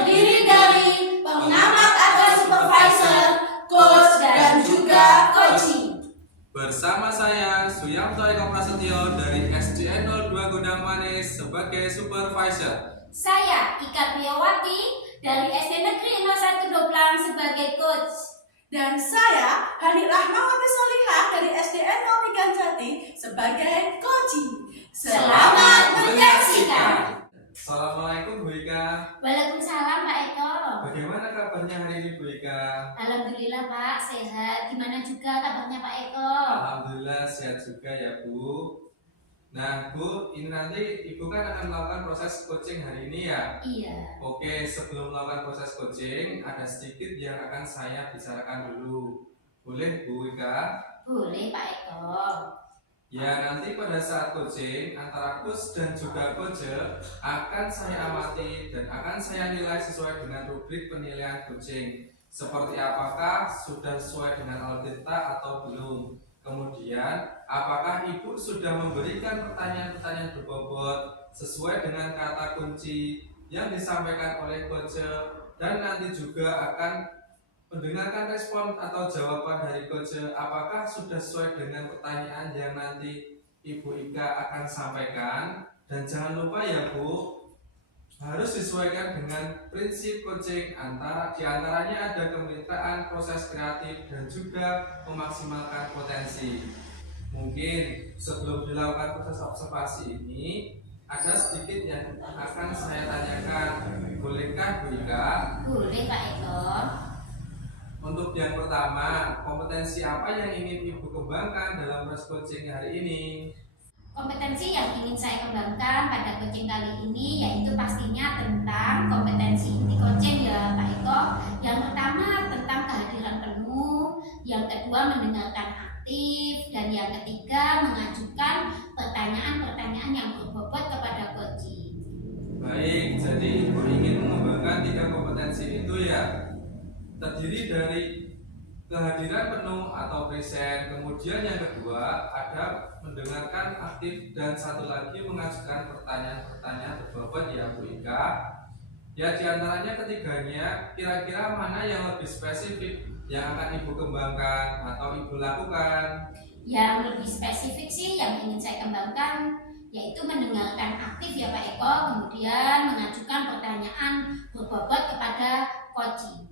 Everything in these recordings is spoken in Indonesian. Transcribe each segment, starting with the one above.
terdiri dari pengamat atau supervisor, coach, dan juga coaching. Bersama saya Suyamto Eko Prasetyo dari SDN 02 Gondang Manis sebagai supervisor. Saya Ika Priyawati dari SD Negeri 01 Doplang sebagai coach. Dan saya Hani Rahmawati Solihah dari SDN 03 Jati sebagai coaching. Selamat menyaksikan. Assalamualaikum Bu Ika. Waalaikumsalam Pak Eko. Bagaimana kabarnya hari ini Bu Ika? Alhamdulillah Pak, sehat. Gimana juga kabarnya Pak Eko? Alhamdulillah sehat juga ya Bu. Nah Bu, ini nanti Ibu kan akan melakukan proses coaching hari ini ya? Iya. Oke, sebelum melakukan proses coaching, ada sedikit yang akan saya bicarakan dulu. Boleh Bu Ika? Boleh Pak Eko. Ya, nanti pada saat coaching antara coach dan juga coach akan saya amati dan akan saya nilai sesuai dengan rubrik penilaian coaching. Seperti apakah sudah sesuai dengan audita atau belum. Kemudian, apakah Ibu sudah memberikan pertanyaan-pertanyaan berbobot sesuai dengan kata kunci yang disampaikan oleh coach, dan nanti juga akan mendengarkan respon atau jawaban dari coach apakah sudah sesuai dengan pertanyaan yang nanti Ibu Ika akan sampaikan. Dan jangan lupa ya Bu, harus disesuaikan dengan prinsip coaching, diantaranya ada kemitraan, proses kreatif, dan juga memaksimalkan potensi. Mungkin sebelum dilakukan proses observasi ini ada sedikit yang akan saya tanyakan. Bolehkah Bu Ika? Boleh Pak Eko. Untuk yang pertama, kompetensi apa yang ingin Ibu kembangkan dalam proses coaching hari ini? Kompetensi yang ingin saya kembangkan pada coaching kali ini yaitu pastinya tentang kompetensi inti coaching ya Pak Eko. Yang pertama tentang kehadiran penuh, yang kedua mendengarkan aktif, dan yang ketiga mengajukan pertanyaan-pertanyaan yang berbobot kepada coaching. Baik, jadi Ibu ingin mengembangkan 3 kompetensi itu ya. Terdiri dari kehadiran penuh atau present, kemudian yang kedua ada mendengarkan aktif, dan satu lagi mengajukan pertanyaan-pertanyaan berbobot ya Bu Ika. Ya, diantaranya ketiganya kira-kira mana yang lebih spesifik yang akan Ibu kembangkan atau Ibu lakukan? Yang lebih spesifik sih yang ingin saya kembangkan yaitu mendengarkan aktif ya Pak Eko, kemudian mengajukan pertanyaan berbobot kepada coaching.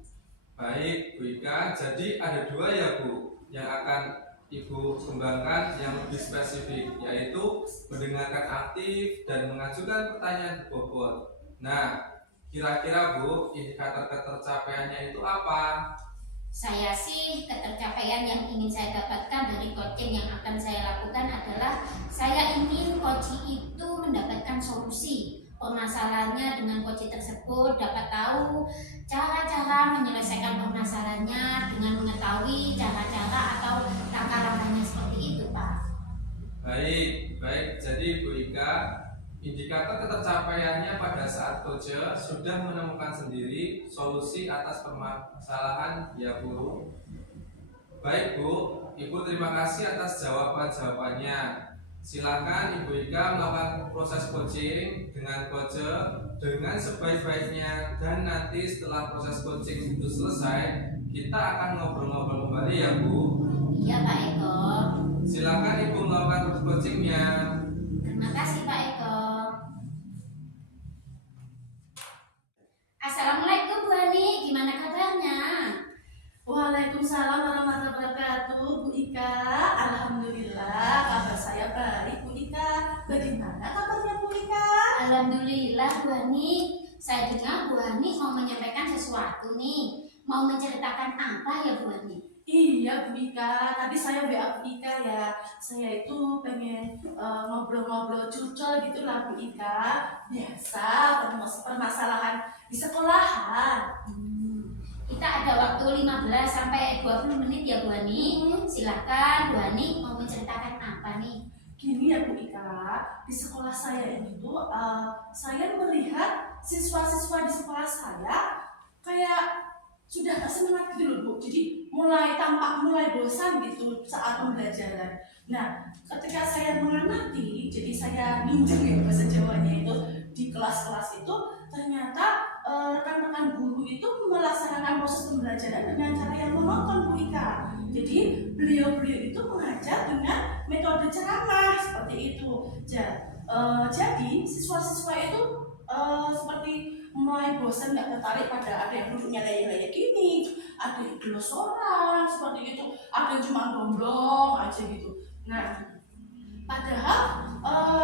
Baik Bu Ika, jadi ada 2 ya Bu yang akan Ibu kembangkan yang lebih spesifik, yaitu mendengarkan aktif dan mengajukan pertanyaan berbobot. Nah, kira-kira Bu, indikator ketercapaiannya itu apa? Saya sih ketercapaian yang ingin saya dapatkan dari coaching yang akan saya lakukan adalah saya ingin coaching itu mendapatkan solusi permasalahannya. Dengan coaching tersebut dapat tahu cara-cara menyelesaikan permasalahannya dengan mengetahui cara-cara atau langkah-langkahnya seperti itu Pak. Baik, jadi Bu Ika, indikator ketercapaiannya pada saat coach sudah menemukan sendiri solusi atas permasalahan ya Bu. Baik Bu, Ibu terima kasih atas jawaban-jawabannya. Silakan Ibu Ika melakukan proses coaching dengan coach dengan sebaik-baiknya, dan nanti setelah proses coaching itu selesai kita akan ngobrol-ngobrol kembali ya Bu. Iya Pak Eko. Silakan Ibu melakukan proses coachingnya. Terima kasih Pak Eko. Assalamualaikum Bu Hani, gimana kabarnya? Waalaikumsalam warahmatullahi wabarakatuh, Bu Ika. Alhamdulillah, kabar saya baik, Bu Ika. Bagaimana kabarnya Bu Ika? Alhamdulillah Bu Hani. Saya dengar Bu Hani mau menyampaikan sesuatu nih. Mau menceritakan apa ya Bu Hani? Iya Bu Ika, tadi saya WA Bu Ika ya. Saya itu pengen ngobrol-ngobrol curcol gitu lah Bu Ika. Biasa permasalahan di sekolahan. Kita ada waktu 15 sampai 20 menit ya Bu Hani. Silakan Bu Hani mau menceritakan apa nih? Gini ya Bu Ika, di sekolah saya ini tuh saya melihat siswa-siswa di sekolah saya kayak sudah tak semangat gitu loh Bu. Jadi tampak mulai bosan gitu saat pembelajaran. Nah, ketika saya mengamati, jadi saya minjem ya bahasa Jawanya itu di kelas-kelas itu ternyata rekan-rekan guru itu melaksanakan proses pembelajaran dengan cara yang monoton Bu Ika. Jadi beliau-beliau itu mengajar dengan metode ceramah seperti itu. Jadi siswa-siswa itu seperti mulai bosan, nggak tertarik pada ada yang duduknya layak-layak gini, ada yang gelosoran seperti itu, ada yang cuma gomblong aja gitu. Nah, padahal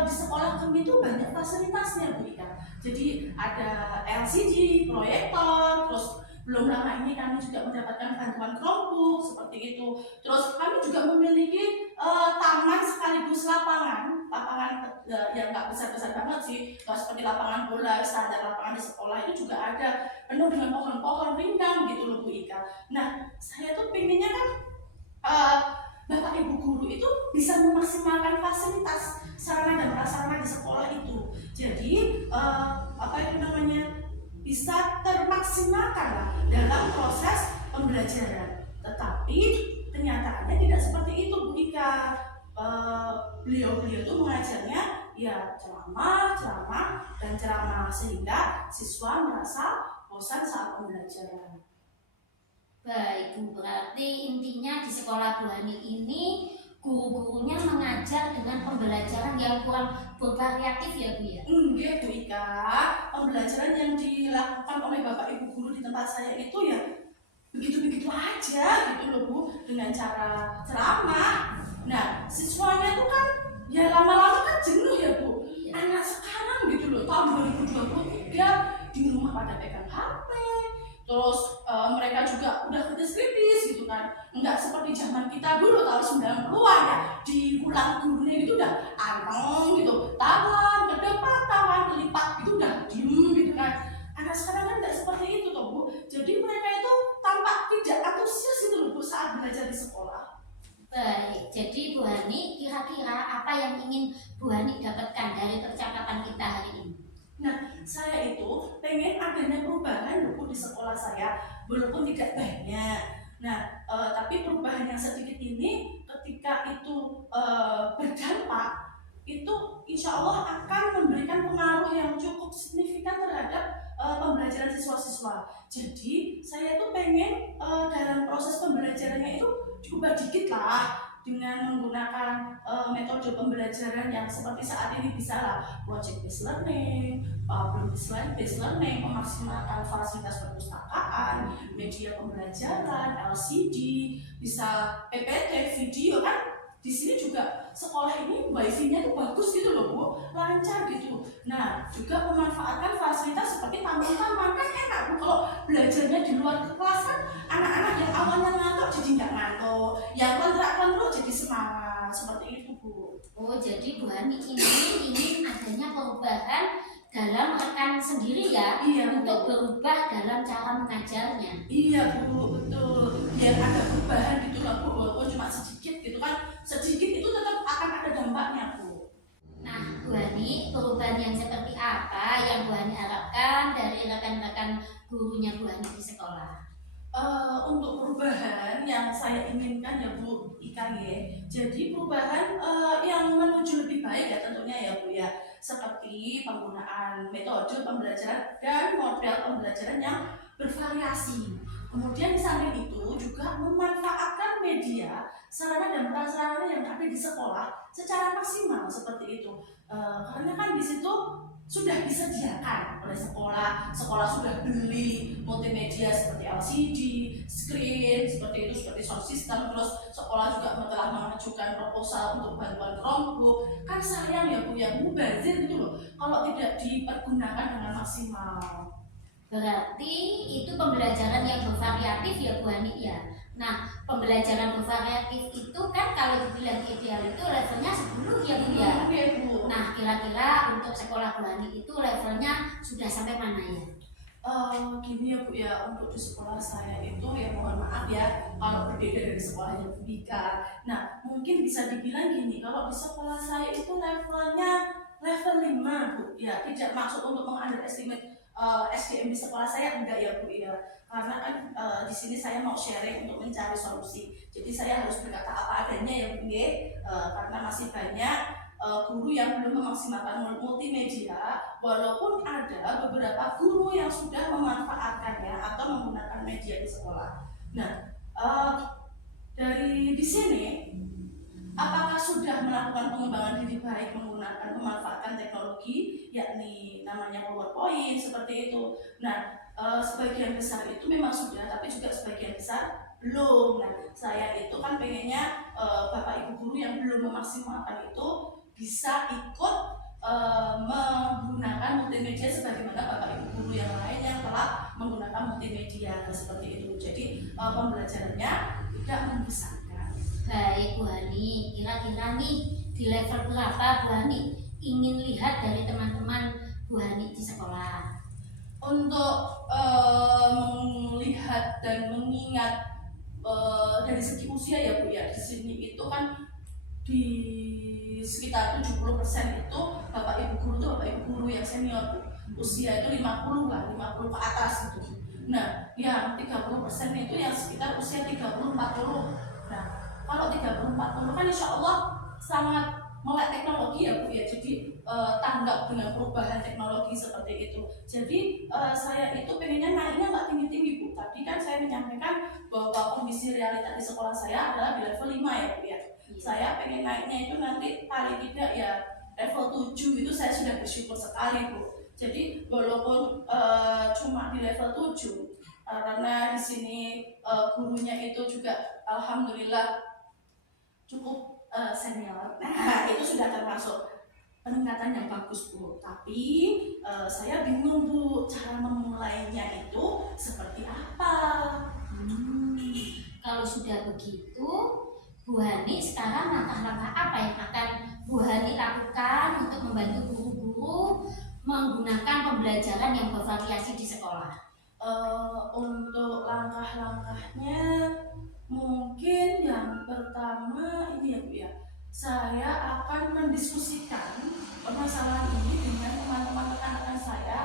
di sekolah kami itu banyak fasilitasnya Bu Ika. Jadi ada LCD, proyektor, terus belum lama ini kami juga mendapatkan bantuan Chromebook seperti itu. Terus kami juga memiliki taman sekaligus lapangan yang nggak besar-besar banget sih, nggak seperti lapangan bola standar lapangan di sekolah, itu juga ada penuh dengan pohon-pohon rindang gitu loh Bu Ika. Nah, saya tuh pinginnya kan Bapak Ibu guru itu bisa memaksimalkan fasilitas sarana dan prasarana di sekolah itu. Jadi bisa termaksimalkan lah dalam proses pembelajaran. Tetapi kenyataannya tidak seperti itu Bu Ika. Beliau-beliau itu mengajarnya ya ceramah sehingga siswa merasa bosan saat pembelajaran. Baik Bu, berarti intinya di sekolah Bu Hani ini guru-gurunya mengajar dengan pembelajaran yang kurang bervariatif ya Bu ya? Enggak Bu Ika, pembelajaran yang dilakukan oleh Bapak Ibu guru di tempat saya itu ya begitu-begitu aja gitu loh Bu, dengan cara ceramah. Nah, siswanya itu kan ya lama-lama kan jenuh ya Bu. Anak sekarang gitu loh, tahun 2023 di rumah pada pegang HP. Terus mereka juga udah kritis-kritis gitu kan, nggak seperti zaman kita dulu tahun 90-an ya, diulang gurunya gitu udah anteng gitu, tangan ke depan, tangan ke lipat gitu udah diem gitu kan. Anak sekarang kan nggak seperti itu toh Bu, jadi mereka itu tampak tidak antusias gitu loh Bu saat belajar di sekolah. Baik, jadi Bu Hani kira-kira apa yang ingin Bu Hani dapatkan dari percakapan kita hari ini? Nah, saya itu pengen adanya perubahan loh di sekolah saya, walaupun tidak banyak. Nah, tapi perubahan yang sedikit ini ketika itu berdampak, itu insya Allah akan memberikan pengaruh yang cukup signifikan terhadap pembelajaran siswa-siswa. Jadi, saya tuh pengen dalam proses pembelajarannya itu diubah dikit lah, dengan menggunakan metode pembelajaran yang seperti saat ini bisa lah project based learning, problem based learning, memaksimalkan fasilitas perpustakaan, media pembelajaran, LCD, bisa PPT, video kan. Di sini juga sekolah ini wifi-nya tuh bagus gitu loh Bu, lancar gitu. Nah, juga memanfaatkan fasilitas seperti taman-taman kan enak Bu. Kalau belajarnya di luar kelas kan anak-anak yang awalnya ngantuk jadi nggak ngantuk, yang kontrak-kontrak jadi semangat, seperti itu Bu. Oh, jadi Bu Hani ini ingin adanya perubahan dalam rekan sendiri ya, Iya, untuk berubah dalam cara mengajarnya. Iya Bu, betul. Biar ada perubahan gitu lah Bu, walaupun cuma sedikit gitu kan, sedikit itu tetap akan ada dampaknya Bu. Nah, Bu Hani, perubahan yang seperti apa yang Bu Hani harapkan dari rekan-rekan gurunya Bu Hani di sekolah? Untuk perubahan yang saya inginkan ya Bu Ika ya, jadi perubahan yang menuju lebih baik ya tentunya ya Bu ya, seperti penggunaan metode pembelajaran dan model pembelajaran yang bervariasi. Kemudian di samping itu juga memanfaatkan media, sarana dan prasarana yang ada di sekolah secara maksimal seperti itu. Karena kan di situ sudah disediakan oleh sekolah sudah beli multimedia seperti LCD, screen seperti itu, seperti sound system. Terus sekolah juga telah mengajukan proposal untuk bantuan Chromebook. Kan sayang ya Bu, yang mubazir gitu loh kalau tidak dipergunakan dengan maksimal. Berarti itu pembelajaran yang bervariatif ya Bu Hani ya. Nah, pembelajaran bervariatif itu kan kalau dibilang ideal itu levelnya 10 ya Bu ya. Iya Bu. Nah, kira-kira untuk sekolah Bu Hani itu levelnya sudah sampai mana ya? Gini ya Bu ya, untuk di sekolah saya itu ya mohon maaf ya kalau berbeda dari sekolah yang Bu Ika. Nah, mungkin bisa dibilang gini, kalau di sekolah saya itu levelnya level 5 Bu ya, tidak maksud untuk meng-underestimate SDM di sekolah saya, enggak ya Bu ya, karena kan di sini saya mau sharing untuk mencari solusi, jadi saya harus berkata apa adanya ya Bu ya, karena masih banyak guru yang belum memaksimalkan multimedia, walaupun ada beberapa guru yang sudah memanfaatkannya atau menggunakan media di sekolah. Nah, dari di sini, apakah sudah melakukan pengembangan diri baik menggunakan memanfaatkan teknologi, yakni namanya PowerPoint seperti itu. Nah, sebagian besar itu memang sudah, tapi juga sebagian besar belum. Nah, saya itu kan pengennya Bapak Ibu guru yang belum memaksimalkan itu bisa ikut menggunakan multimedia sebagaimana Bapak Ibu guru yang lain yang telah menggunakan multimedia seperti itu. Jadi pembelajarannya tidak membesarkan. Baik Bu Hani, kira-kira nih di level berapa Bu Hani ingin lihat dari teman-teman Bu Hani di sekolah? Untuk melihat dan mengingat dari segi usia ya Bu ya, di sini itu kan di sekitar 70% itu Bapak Ibu guru itu Bapak Ibu guru yang senior Bu. Usia itu 50 lah, 50 ke atas gitu. Nah, yang 30% itu yang sekitar usia 30-40. Nah, kalau 30-40 kan insya Allah sangat melek teknologi ya Bu ya, jadi tanggap dengan perubahan teknologi seperti itu. Jadi saya itu pengennya naiknya nggak tinggi-tinggi Bu. Tadi kan saya menyampaikan bahwa kondisi realita di sekolah saya adalah di level 5 ya Bu ya. Saya pengen naiknya itu nanti paling tidak ya level 7 itu saya sudah bersyukur sekali Bu. Jadi walaupun cuma di level 7 karena di sini gurunya itu juga alhamdulillah cukup senior. Nah, itu sudah termasuk peningkatan yang bagus Bu. Tapi saya bingung Bu, cara memulainya itu seperti apa? Kalau sudah begitu, Bu Hani sekarang langkah-langkah apa yang akan Bu Hani lakukan untuk membantu guru-guru menggunakan pembelajaran yang bervariasi di sekolah? Untuk langkah-langkahnya mungkin yang pertama ini ya Bu ya, saya akan mendiskusikan permasalahan ini dengan teman-teman rekan-rekan saya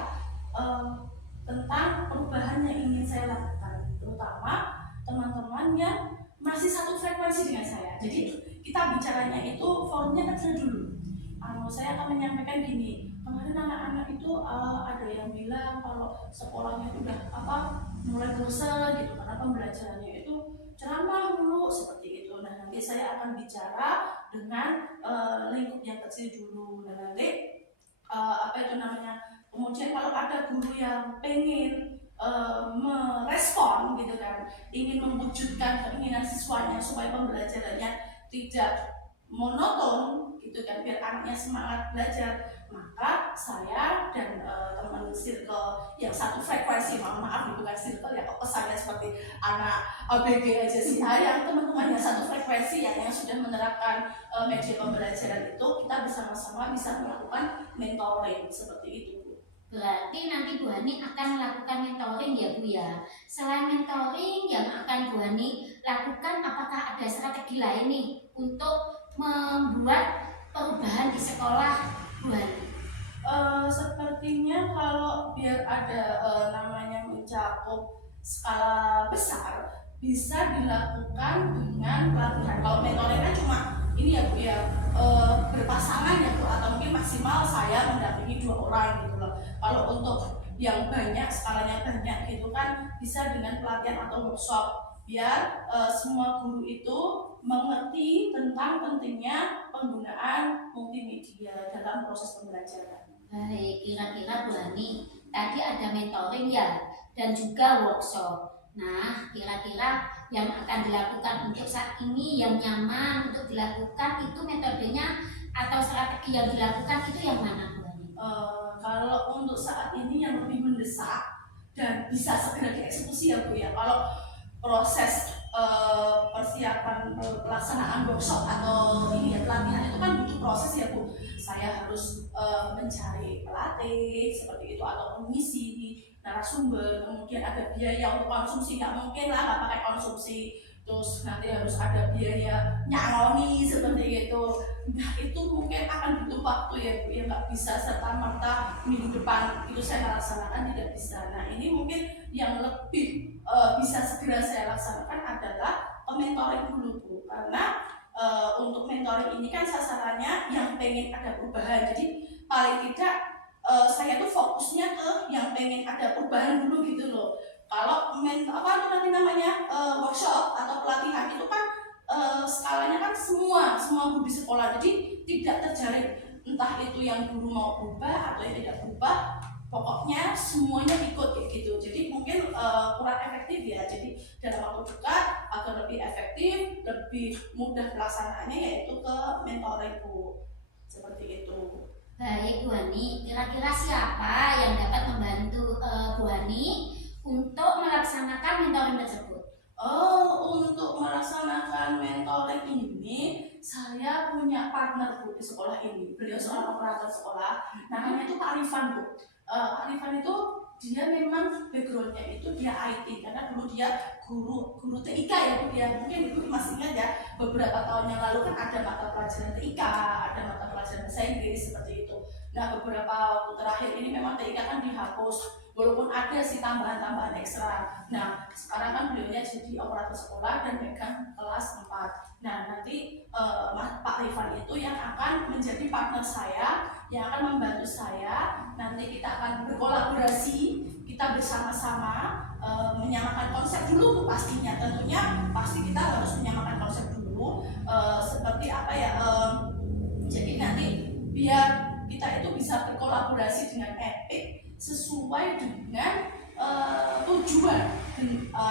tentang perubahan yang ingin saya lakukan, terutama teman-teman yang masih satu frekuensi dengan saya. Jadi kita bicaranya itu forumnya kecil dulu. Saya akan menyampaikan gini, kemarin anak-anak itu ada yang bilang kalau sekolahnya itu udah mulai bosan gitu karena pembelajarannya itu ceramah dulu seperti itu. Nah, nanti saya akan bicara dengan lingkup yang kecil dulu. Dan nanti kemudian kalau ada guru yang pengen merespon gitu kan, ingin mewujudkan keinginan siswanya supaya pembelajarannya tidak monoton gitu kan, biar anaknya semangat belajar, maka saya dan teman circle yang satu frekuensi, maaf itu kan circle ya, kok kesannya seperti anak ABG aja sih, yang teman-teman yang satu frekuensi yang sudah menerapkan media pembelajaran itu, kita bersama-sama bisa melakukan mentoring seperti itu. Berarti nanti Bu Hani akan melakukan mentoring ya Bu ya. Selain mentoring yang akan Bu Hani lakukan, apakah ada strategi lain nih untuk membuat perubahan di sekolah Bu Hani? Sepertinya kalau biar ada namanya mencakup skala besar, bisa dilakukan dengan pelatihan. Kalau mentoring kan cuma ini ya Bu ya, berpasangan ya Bu, atau mungkin maksimal saya mendampingi 2 orang gitu loh. Kalau untuk yang banyak, skalanya banyak gitu kan, bisa dengan pelatihan atau workshop, biar semua guru itu mengerti tentang pentingnya penggunaan multimedia dalam proses pembelajaran. Baik, kira-kira Bu Hani tadi ada mentoring ya, dan juga workshop. Nah, kira-kira yang akan dilakukan untuk saat ini yang nyaman untuk dilakukan itu metodenya atau strategi yang dilakukan itu yang mana Bu Hani? Kalau untuk saat ini yang lebih mendesak dan bisa segera dieksekusi ya Bu ya, kalau proses persiapan pelaksanaan workshop atau ini ya pelatihan itu kan butuh proses ya Bu. Saya harus mencari pelatih seperti itu atau mengisi narasumber, kemudian ada biaya untuk konsumsi, nggak mungkin lah nggak pakai konsumsi, terus nanti harus ada biaya nyaloni seperti itu. Nah, itu mungkin akan butuh waktu ya Bu, ya nggak bisa serta-merta minggu depan itu saya laksanakan, tidak bisa. Nah, ini mungkin yang lebih bisa segera saya laksanakan adalah mentoring dulu Bu, karena untuk mentoring ini kan sasarannya yang pengen ada perubahan. Jadi paling tidak saya tuh fokusnya ke yang pengen ada perubahan dulu gitu loh. Kalau apa tuh nanti namanya workshop atau pelatihan itu kan skalanya kan semua guru di sekolah, jadi tidak terjaring entah itu yang guru mau berubah atau yang tidak berubah, pokoknya semuanya ikut kayak gitu. Jadi mungkin kurang efektif ya. Jadi dalam waktu dekat agar lebih efektif, lebih mudah pelaksanaannya yaitu ke mentoring Bu, seperti itu. Baik Bu Hani, kira-kira siapa yang dapat membantu Bu Hani untuk melaksanakan mentoring tersebut? Untuk melaksanakan mentoring ini, saya punya partner Bu di sekolah ini. Beliau seorang operator sekolah, namanya itu Pak Arifan Bu. Pak Arifan itu dia memang backgroundnya itu dia IT, karena dulu dia guru TIK ya Bu. Dia mungkin Ibu masih ingat ya, beberapa tahun yang lalu kan ada mata pelajaran TIK, ada mata pelajaran bahasa Inggris seperti itu. Nah beberapa waktu terakhir ini memang TIK kan dihapus, walaupun ada sih tambahan-tambahan ekstra. Nah sekarang kan beliaunya jadi operator sekolah dan megang kelas 4. Nah nanti Pak Rifan itu yang akan menjadi partner saya, yang akan membantu saya. Nanti kita akan berkolaborasi, kita bersama-sama menyamakan konsep dulu Bu, pastinya. Tentunya pasti kita harus menyamakan konsep dulu, seperti apa ya, jadi nanti biar kita itu bisa berkolaborasi dengan Epic sesuai dengan tujuan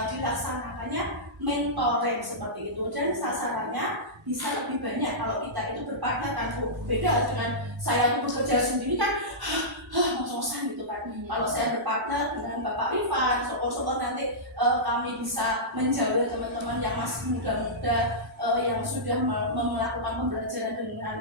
dilaksanakannya mentoring seperti itu, dan sasarannya bisa lebih banyak kalau kita itu berpartner kan Bu. Beda dengan saya bekerja sendiri kan ngos-ngosan gitu kan. Kalau saya berpartner dengan Bapak Rifan, syukur-syukur nanti kami bisa menjawab teman-teman yang masih muda-muda yang sudah melakukan pembelajaran dengan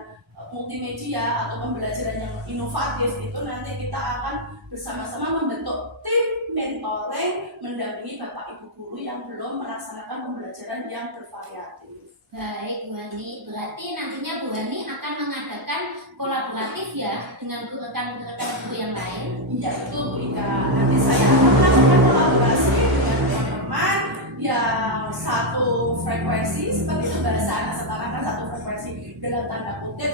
multimedia atau pembelajaran yang inovatif. Itu nanti kita akan bersama-sama membentuk tim mentoring mendampingi Bapak Ibu guru yang belum melaksanakan pembelajaran yang bervariatif. Baik Bu Hani, berarti nantinya Bu Hani akan mengadakan kolaboratif ya dengan rekan-rekan guru yang lain? Iya betul Bu Ika, nanti saya akan melakukan kolaborasi dengan teman-teman yang satu frekuensi, seperti itu bahasa anak sekarang kan, satu frekuensi dalam tanda kutip.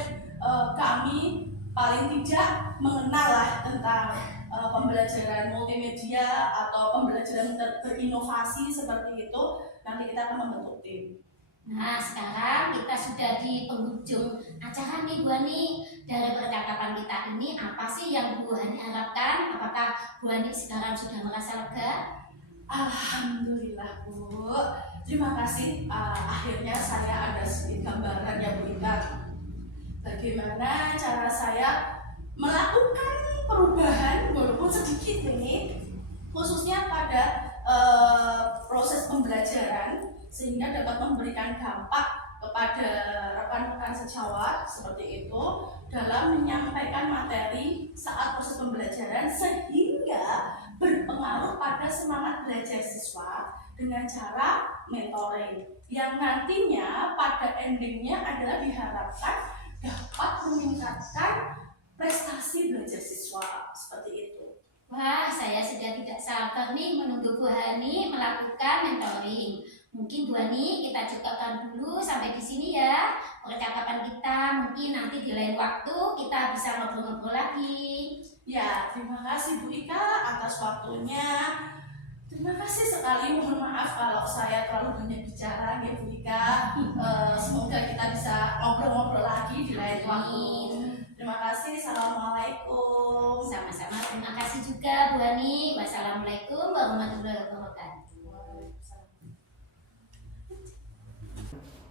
Kami paling tidak mengenal lah tentang pembelajaran multimedia atau pembelajaran berinovasi seperti itu. Nanti kita akan membentuk tim. Nah sekarang kita sudah di penghujung acara nih Bu Hani. Dari percakapan kita ini apa sih yang Bu Hani harapkan? Apakah Bu Hani sekarang sudah merasa lega? Alhamdulillah Bu, terima kasih. Akhirnya saya ada sedikit gambaran ya Bu Ika, bagaimana cara saya melakukan perubahan walaupun sedikit ini, khususnya pada proses pembelajaran, sehingga dapat memberikan dampak kepada rekan-rekan sejawat seperti itu dalam menyampaikan materi saat proses pembelajaran, sehingga berpengaruh pada semangat belajar siswa dengan cara mentoring yang nantinya pada endingnya adalah diharapkan dapat meningkatkan prestasi belajar siswa seperti itu. Wah, saya sudah tidak sabar nih menunggu Bu Hani melakukan mentoring. Mungkin Bu Hani kita cukupkan dulu sampai di sini ya percakapan kita. Mungkin nanti di lain waktu kita bisa ngobrol-ngobrol lagi. Ya, terima kasih Bu Ika atas waktunya. Terima kasih sekali, mohon maaf kalau saya terlalu banyak bicara ya Bu Ika. Semoga kita bisa ngobrol-ngobrol lagi di lain waktu. Terima kasih, assalamualaikum. Sama-sama, terima kasih juga Bu Hani. Wassalamualaikum warahmatullahi wabarakatuh.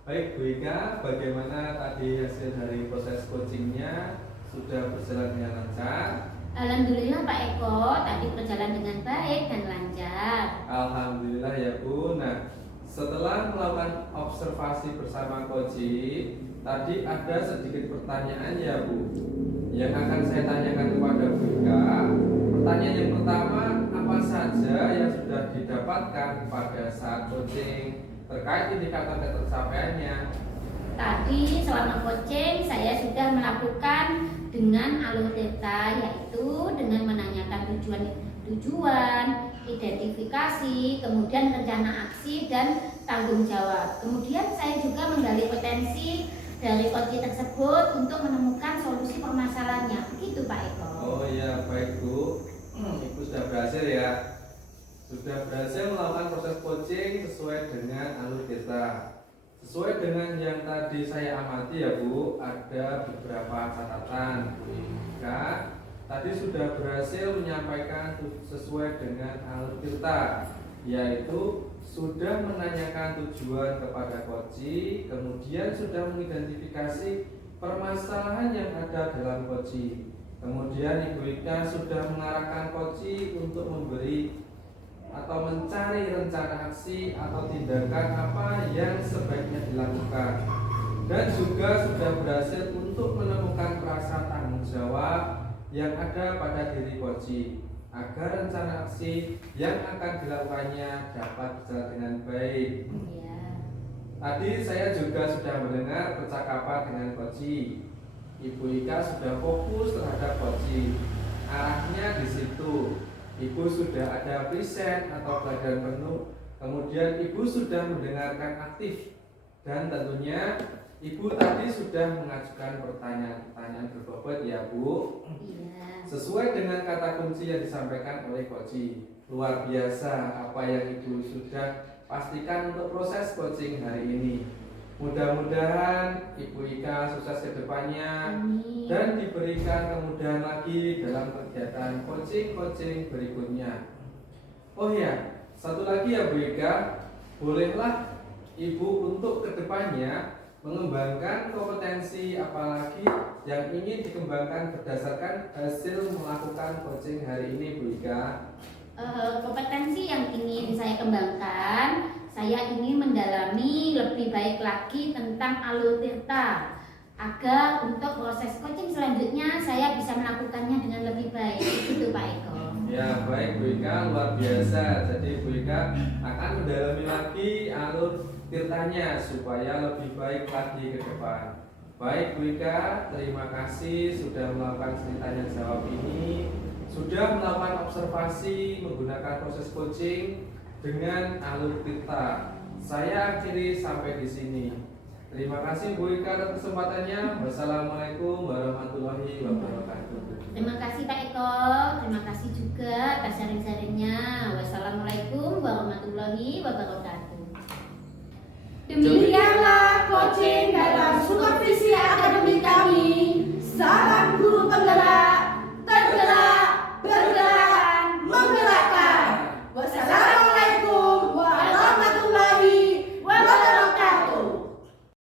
Baik Bu Ika, bagaimana tadi hasil dari proses coachingnya? Sudah berjalan dengan lancar? Alhamdulillah Pak Eko, tadi berjalan dengan baik dan lancar. Alhamdulillah ya Bu. Nah, setelah melakukan observasi bersama coaching, tadi ada sedikit pertanyaan ya Bu, yang akan saya tanyakan kepada Bu Ika. Pertanyaan yang pertama, apa saja yang sudah didapatkan pada saat coaching terkait indikator ketercapaiannya? Tadi selama coaching saya sudah melakukan dengan alur data, yaitu dengan menanyakan tujuan, identifikasi, kemudian rencana aksi dan tanggung jawab. Kemudian saya juga menggali potensi dari coaching tersebut untuk menemukan solusi permasalahannya. Begitu Pak Eko. Oh iya, baik Bu. Ibu sudah berhasil ya. Sudah berhasil melakukan proses coaching sesuai dengan alur kita. Sesuai dengan yang tadi saya amati ya Bu, ada beberapa catatan Bu Ika. Tadi sudah berhasil menyampaikan sesuai dengan alur kita, yaitu sudah menanyakan tujuan kepada coaching, kemudian sudah mengidentifikasi permasalahan yang ada dalam coaching. Kemudian Ibu Ika sudah mengarahkan coaching untuk memberi atau mencari rencana aksi atau tindakan apa yang sebaiknya dilakukan, dan juga sudah berhasil untuk menemukan rasa tanggung jawab yang ada pada diri coaching agar rencana aksi yang akan dilakukannya dapat berjalan dengan baik. Iya. Tadi saya juga sudah mendengar percakapan dengan coaching. Ibu Ika sudah fokus terhadap coaching. Arahnya di situ. Ibu sudah ada present atau pelajaran penuh. Kemudian Ibu sudah mendengarkan aktif. Dan tentunya Ibu tadi sudah mengajukan pertanyaan-pertanyaan berbobot ya Bu. Iya. Sesuai dengan kata kunci yang disampaikan oleh coaching. Luar biasa apa yang Ibu sudah pastikan untuk proses coaching hari ini. Mudah-mudahan Ibu Ika sukses ke depannya Amin. dan diberikan kemudahan lagi dalam kegiatan coaching berikutnya. Oh ya, satu lagi ya Bu Ika, bolehlah Ibu untuk kedepannya mengembangkan kompetensi apalagi yang ingin dikembangkan berdasarkan hasil melakukan coaching hari ini Bu Ika. Kompetensi yang ingin saya kembangkan, saya ingin mendalami lebih baik lagi tentang alur tirta agar untuk proses coaching selanjutnya saya bisa melakukannya dengan lebih baik. Itu Pak Eko. Ya baik Bu Ika, luar biasa. Jadi Bu Ika akan mendalami lagi alur tirtanya supaya lebih baik lagi ke depan. Baik Bu Ika, terima kasih sudah melakukan tanya jawab ini, sudah melakukan observasi menggunakan proses coaching dengan alur tirta. Saya akhiri sampai di sini. Terima kasih Bu Ika atas kesempatannya. Wassalamualaikum warahmatullahi wabarakatuh. Terima kasih Pak Eko, terima kasih juga atas sharing-sharingnya. Wassalamualaikum warahmatullahi wabarakatuh.